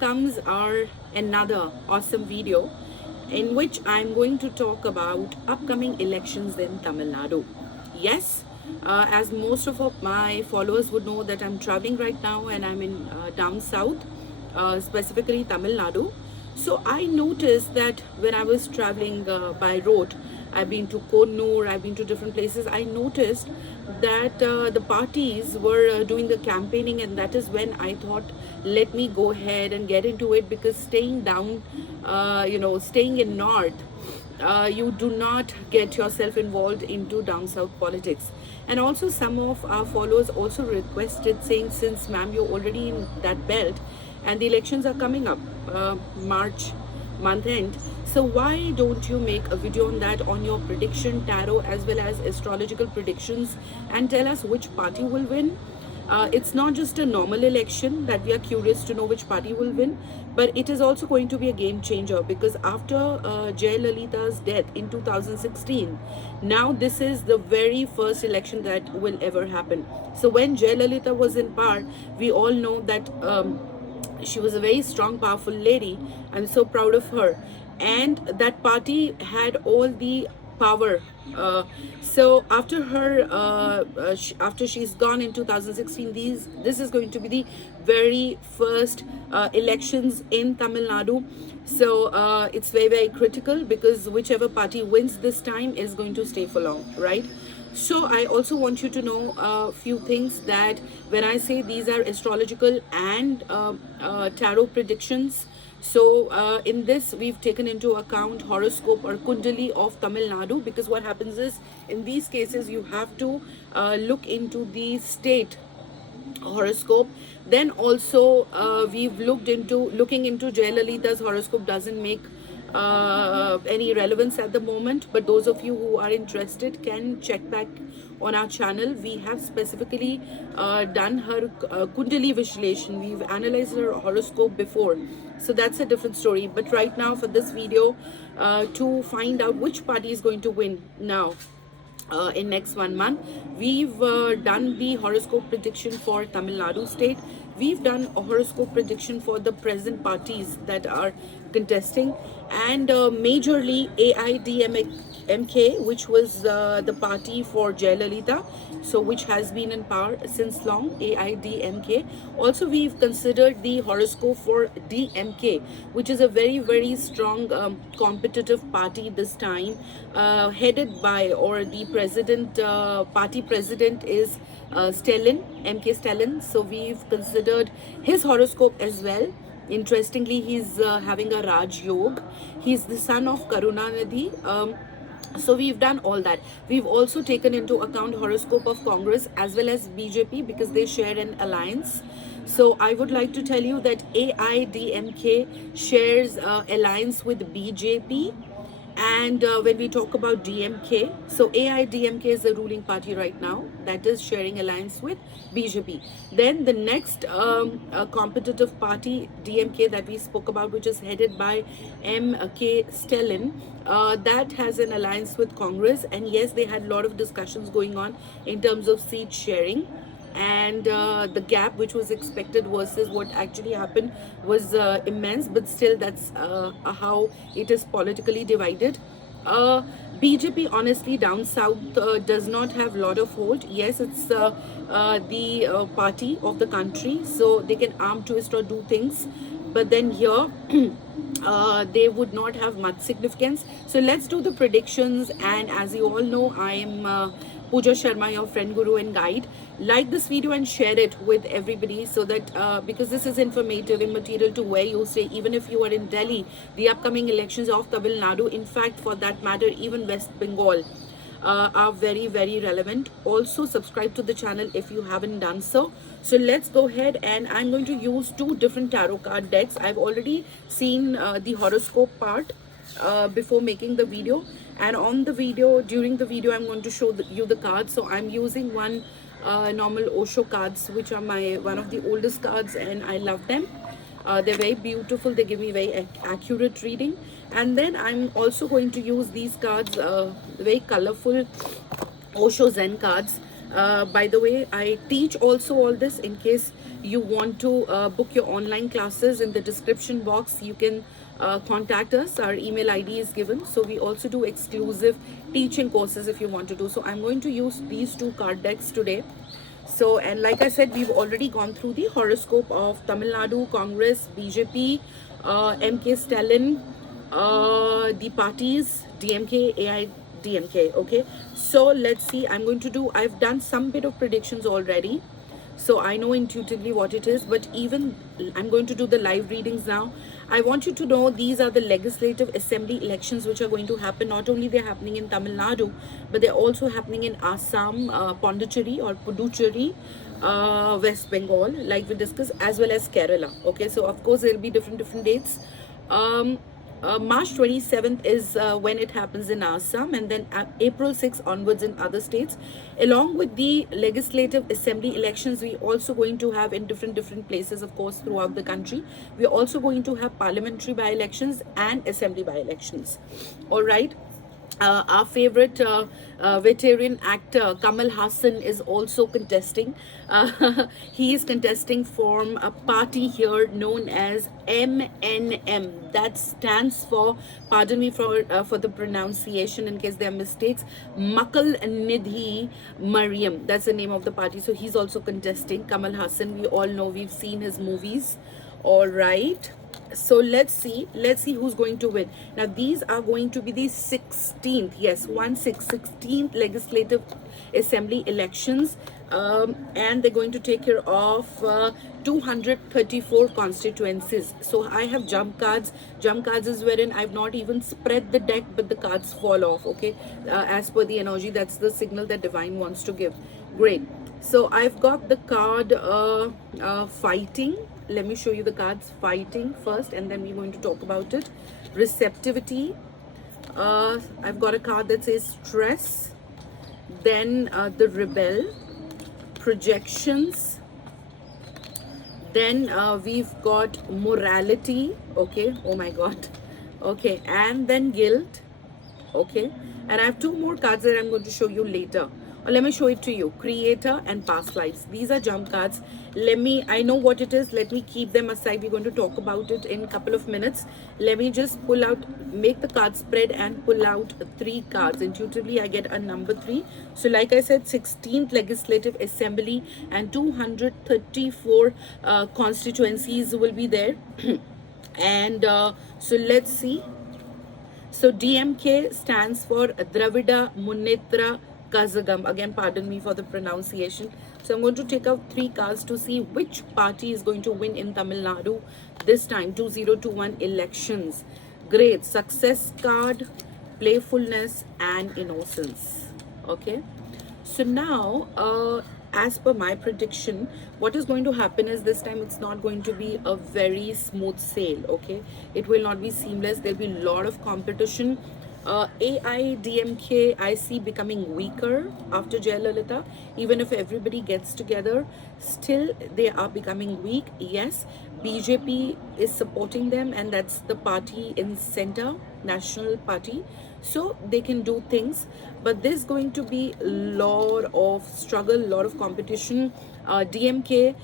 comes our another awesome video in which I'm going to talk about upcoming elections in Tamil Nadu. Yes, as most of my followers would know that I'm traveling right now and I'm in down south, specifically Tamil Nadu. So I noticed that when I was traveling by road, I've been to Konnur, I've been to different places. I noticed that the parties were doing the campaigning, and that is when I thought, let me go ahead and get into it, because staying down, staying in north, you do not get yourself involved into down south politics. And also some of our followers also requested, saying, since ma'am you're already in that belt and the elections are coming up, March month end, so why don't you make a video on that, on your prediction tarot as well as astrological predictions, and tell us which party will win. It's not just a normal election that we are curious to know which party will win, but it is also going to be a game changer, because after Jayalalitha's death in 2016, now this is the very first election that will ever happen. So when Jayalalitha was in power, we all know that she was a very strong, powerful lady. I'm so proud of her. And that party had all the power. So after her, after she's gone in 2016, this is going to be the very first elections in Tamil Nadu. So it's very, very critical, because whichever party wins this time is going to stay for long, right? So I also want you to know a few things, that when I say these are astrological and tarot predictions, so in this we've taken into account horoscope or kundali of Tamil Nadu, because what happens is, in these cases you have to look into the state horoscope. Then also we've looking into Jayalalitha's horoscope doesn't make any relevance at the moment, but those of you who are interested can check back on our channel. We have specifically done her kundali vishleshan. We've analyzed her horoscope before, so that's a different story. But right now, for this video, to find out which party is going to win now in next 1 month, we've done the horoscope prediction for Tamil Nadu state. We've done a horoscope prediction for the present parties that are contesting, and majorly AIDMK, which was the party for Jayalalitha, so which has been in power since long, AIDMK. Also, we've considered the horoscope for DMK, which is a very, very strong competitive party this time, headed by, or the president, party president is Stalin, MK Stalin. So we've considered his horoscope as well. Interestingly, he's having a Raj Yog. He's the son of Karunanidhi. So we've done all that. We've also taken into account horoscope of Congress as well as BJP, because they share an alliance. So I would like to tell you that AIDMK shares alliance with BJP. And when we talk about DMK, so AIDMK is the ruling party right now, that is sharing alliance with BJP. Then the next competitive party, DMK, that we spoke about, which is headed by MK Stalin, that has an alliance with Congress. And yes, they had a lot of discussions going on in terms of seat sharing, and the gap which was expected versus what actually happened was immense. But still, that's how it is politically divided. BJP, honestly, down south does not have a lot of hold. Yes, it's the party of the country, so they can arm twist or do things, but then here they would not have much significance. So let's do the predictions. And as you all know, I am Poojaa Sharma, your friend, guru and guide. Like this video and share it with everybody, so that because this is informative and material to where you stay. Even if you are in Delhi, the upcoming elections of Tamil Nadu, in fact, for that matter, even West Bengal, are very, very relevant. Also, subscribe to the channel if you haven't done so. So let's go ahead, and I'm going to use 2 different tarot card decks. I've already seen the horoscope part before making the video, and on the video, during the video, I'm going to show you the cards. So I'm using one normal Osho cards, which are one of the oldest cards, and I love them. They're very beautiful. They give me very accurate reading. And then I'm also going to use these cards, very colorful Osho Zen cards. By the way, I teach also all this. In case you want to book your online classes, in the description box you can contact us. Our email ID is given. So we also do exclusive teaching courses if you want to do. So I'm going to use these two card decks today. So, and like I said, we've already gone through the horoscope of Tamil Nadu, Congress, BJP, MK Stalin, the parties, DMK, AIDMK. Okay, so let's see. I've done some bit of predictions already. So I know intuitively what it is, but even I'm going to do the live readings now. I want you to know these are the legislative assembly elections which are going to happen. Not only they're happening in Tamil Nadu, but they're also happening in Assam, Pondicherry or Puducherry, West Bengal, like we discussed, as well as Kerala. Okay, so of course there'll be different dates. March 27th is when it happens in Assam, and then April 6th onwards in other states. Along with the legislative assembly elections, we also going to have in different places, of course, throughout the country. We are also going to have parliamentary by-elections and assembly by-elections. All right. Our favorite veteran actor Kamal Hassan is also contesting. He is contesting from a party here known as MNM. That stands for, pardon me for the pronunciation in case there are mistakes, Makal Nidhi Mariam. That's the name of the party. So he's also contesting. Kamal Hassan, we all know, we've seen his movies. All right. So let's see who's going to win. Now these are going to be the 16th, yes, 16th legislative assembly elections, and they're going to take care of 234 constituencies. So I have jump cards. Jump cards is wherein I've not even spread the deck, but the cards fall off. Okay, as per the energy, that's the signal that divine wants to give. Great. So I've got the card fighting. Let me show you the cards. Fighting first, and then we're going to talk about it. Receptivity. I've got a card that says stress. Then the rebel. Projections. Then we've got morality. Okay. Oh my God. Okay. And then guilt. Okay. And I have two more cards that I'm going to show you later. Or let me show it to you. Creator and past lives. These are jump cards. I know what it is. Let me keep them aside. We're going to talk about it in a couple of minutes. Let me just make the card spread and pull out 3 cards. Intuitively, I get a number 3. So like I said, 16th Legislative Assembly and 234 constituencies will be there. And so let's see. So DMK stands for Dravida Munnetra Kazhagam. Again, pardon me for the pronunciation. So I'm going to take out 3 cards to see which party is going to win in Tamil Nadu this time, 2021 elections. Great. Success card, playfulness and innocence. Okay. So now, as per my prediction, what is going to happen is this time it's not going to be a very smooth sail. Okay. It will not be seamless. There'll be a lot of competition. AIDMK I see becoming weaker after Jayalalitha. Even if everybody gets together, still they are becoming weak. Yes, BJP is supporting them, and that's the party in center, national party, so they can do things. But there's going to be a lot of struggle, lot of competition. DMK,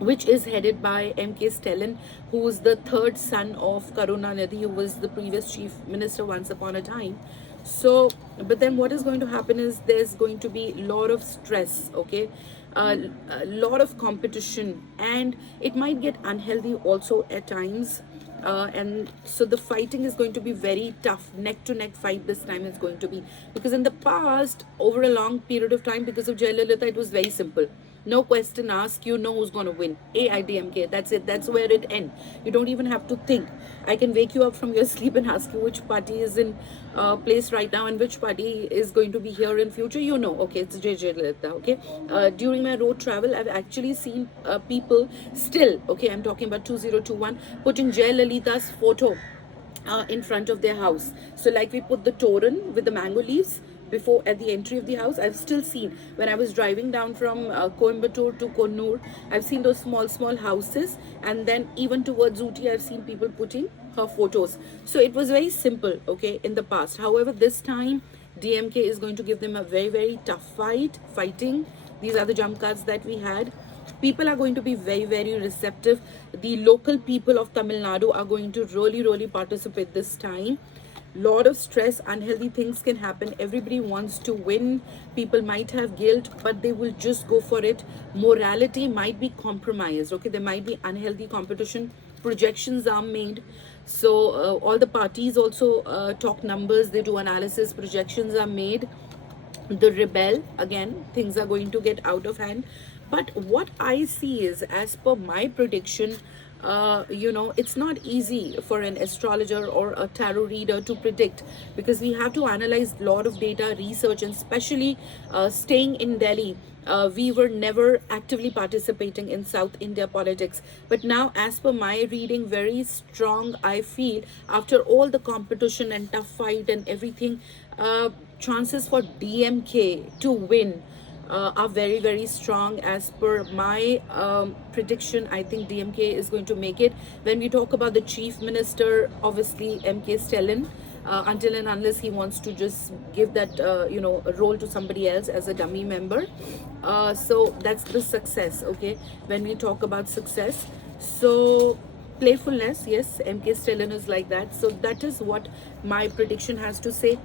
which is headed by MK Stalin, who is the 3rd son of Karunanidhi, who was the previous chief minister once upon a time. So, but then what is going to happen is there's going to be a lot of stress, okay, a lot of competition, and it might get unhealthy also at times. And so the fighting is going to be very tough. Neck to neck fight this time is going to be, because in the past, over a long period of time, because of Jayalalitha, it was very simple. No question asked, you know who's going to win. AIDMK, that's it. That's where it ends. You don't even have to think. I can wake you up from your sleep and ask you which party is in place right now and which party is going to be here in future. You know, okay, it's Jayalalitha, okay. During my road travel, I've actually seen people still, okay, I'm talking about 2021, putting Jayalalitha's photo in front of their house. So like we put the toran with the mango leaves before at the entry of the house. I've still seen, when I was driving down from Coimbatore to Kannur, I've seen those small houses, and then even towards Ooty, I've seen people putting her photos. So it was very simple, okay, in the past. However, this time DMK is going to give them a very, very tough fighting. These are the jump cards that we had. People are going to be very, very receptive. The local people of Tamil Nadu are going to really, really participate this time. Lot of stress, unhealthy things can happen. Everybody wants to win. People might have guilt, but they will just go for it. Morality might be compromised. Okay, there might be unhealthy competition. Projections are made. So all the parties also talk numbers. They do analysis. Projections are made. The rebel, again, things are going to get out of hand. But what I see is, as per my prediction, it's not easy for an astrologer or a tarot reader to predict, because we have to analyze a lot of data, research, and especially staying in Delhi. We were never actively participating in South India politics. But now, as per my reading, very strong, I feel, after all the competition and tough fight and everything, chances for DMK to win are very, very strong. As per my prediction, I think DMK is going to make it. When we talk about the chief minister, obviously MK Stalin, until and unless he wants to just give that a role to somebody else as a dummy member. So that's the success. Okay, when we talk about success, so playfulness, yes, MK Stalin is like that. So that is what my prediction has to say.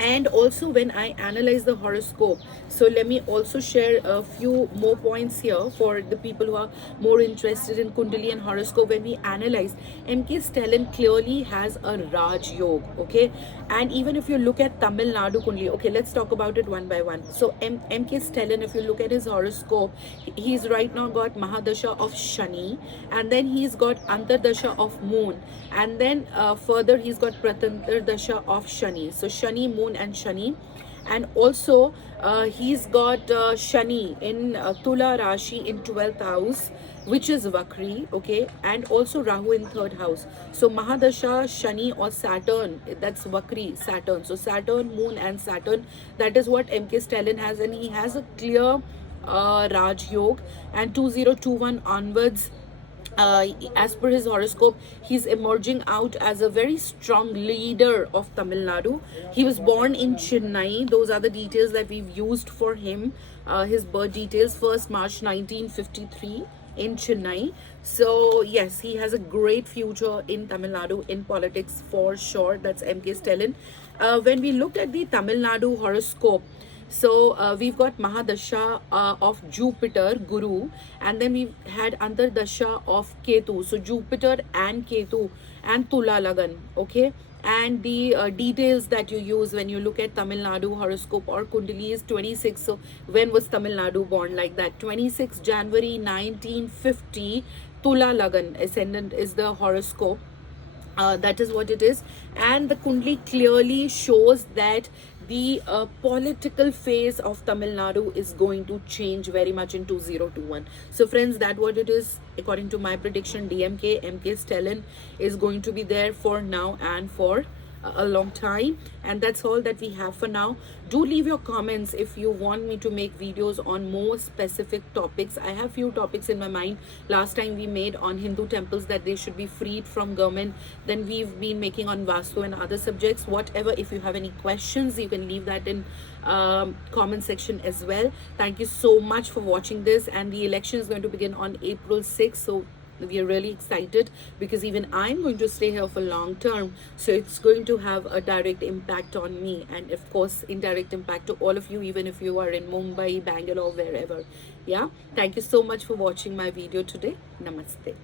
And also, when I analyze the horoscope, so let me also share a few more points here for the people who are more interested in Kundali and horoscope. When we analyze, MK Stalin clearly has a Raj Yog, okay? And even if you look at Tamil Nadu Kundali, okay, let's talk about it one by one. So MK Stalin, if you look at his horoscope, he's right now got Mahadasha of Shani, and then he's got Antardasha of Moon, and then further he's got Pratantardasha of Shani. So Shani, Moon, and Shani. And also he's got Shani in Tula Rashi in 12th house, which is Vakri, okay, and also Rahu in 3rd house. So Mahadasha, Shani, or Saturn, that's Vakri, Saturn. So Saturn, Moon, and Saturn, that is what MK Stalin has, and he has a clear Raj Yog. And 2021 onwards, as per his horoscope, he's emerging out as a very strong leader of Tamil Nadu. He was born in Chennai. Those are the details that we've used for him. His birth details: 1st March 1953 in Chennai. So yes, he has a great future in Tamil Nadu in politics for sure. That's MK Stalin. When we looked at the Tamil Nadu horoscope, so we've got Mahadasha of Jupiter, Guru, and then we've had Antardasha of Ketu. So Jupiter and Ketu and Tula Lagan, okay? And the details that you use when you look at Tamil Nadu horoscope or Kundali is 26. So when was Tamil Nadu born? Like that, 26 January 1950, Tula Lagan, ascendant is the horoscope. That is what it is. And the Kundli clearly shows that the political phase of Tamil Nadu is going to change very much in 2021. So friends, that what it is. According to my prediction, DMK, MK Stalin is going to be there for now and for a long time. And that's all that we have for now. Do leave your comments if you want me to make videos on more specific topics. I have few topics in my mind. Last time we made on Hindu temples, that they should be freed from government. Then we've been making on Vastu and other subjects. Whatever, if you have any questions, you can leave that in comment section as well. Thank you so much for watching this. And the election is going to begin on April 6th. So we are really excited, because even I'm going to stay here for long term, so it's going to have a direct impact on me, and of course indirect impact to all of you, even if you are in Mumbai, Bangalore, wherever. Yeah, thank you so much for watching my video today. Namaste.